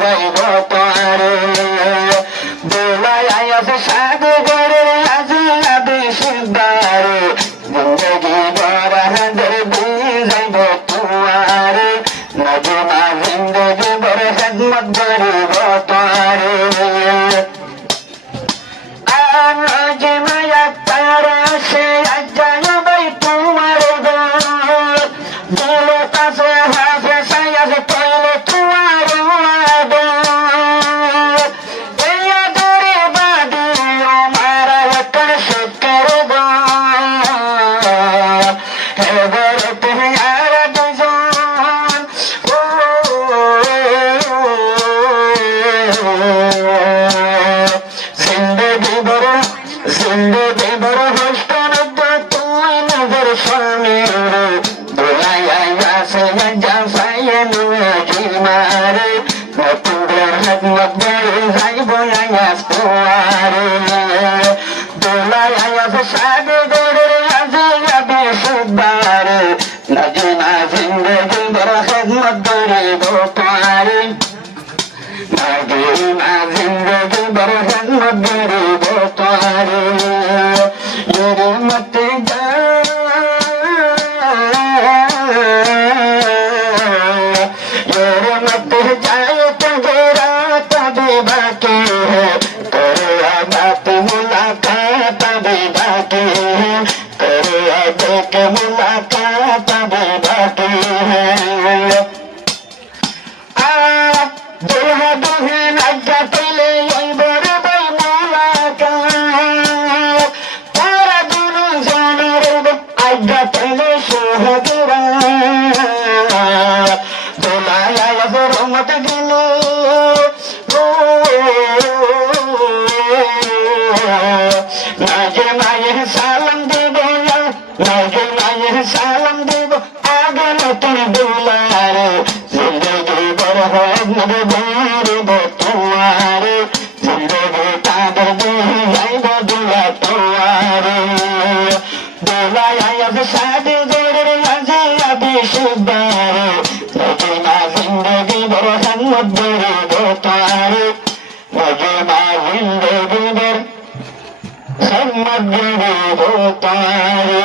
যাইব তারে দোলায় আছে সাধু গড়ের আজাদি সিদ্ধারে জিন্দগি বড় হাজার দিয়ে যাইব তোমারে নজমা জিন্দগি বড় খেদমত করিব তারে আর নজমায়া তারা সে আজান ভাই তোমার দিল কাছে হাসে সায়াস তৈলে তোমার জিন্দগি বড় হষ্ট তুই নজর সামনে দোলায় আছে জাসাইয়ে জিমারে নতুন হাতমত বড় যাইব আয়াস তোয়ারে দোলায় আছে সাধু গড়ের আজাদি সুবারে নজমা জিন্দগি বড় খেদমত করিব তোয়ারে নজমা জিন্দগি বড় খেদমত করিব তোয়ারে মত जाए तुझे रात भी बाकी है करे बात मुलाकात भी बाकी है करे देख मुलाकात भी बाकी है दुल्हा दुल्हन आज्ञा पेले बड़े भाई मुलाकात तारा दोनों जानवर आज्ञा पेले सोहदरा मत गिलो नाजे माये सालम देव नाजे माये सालम देव आगे नतन दुलारे जिंदगी बरहद मदबारे तुम्हारे जिंदगी तादर दे जाइब दुला तुम्हारे दुला आयब शादी गोरे आजे अभी शुबारे नजमा जिंदगी बड़ हम्मत गरीब तारे नजमा जिंदगी बड़ हम्मत गरीब तारे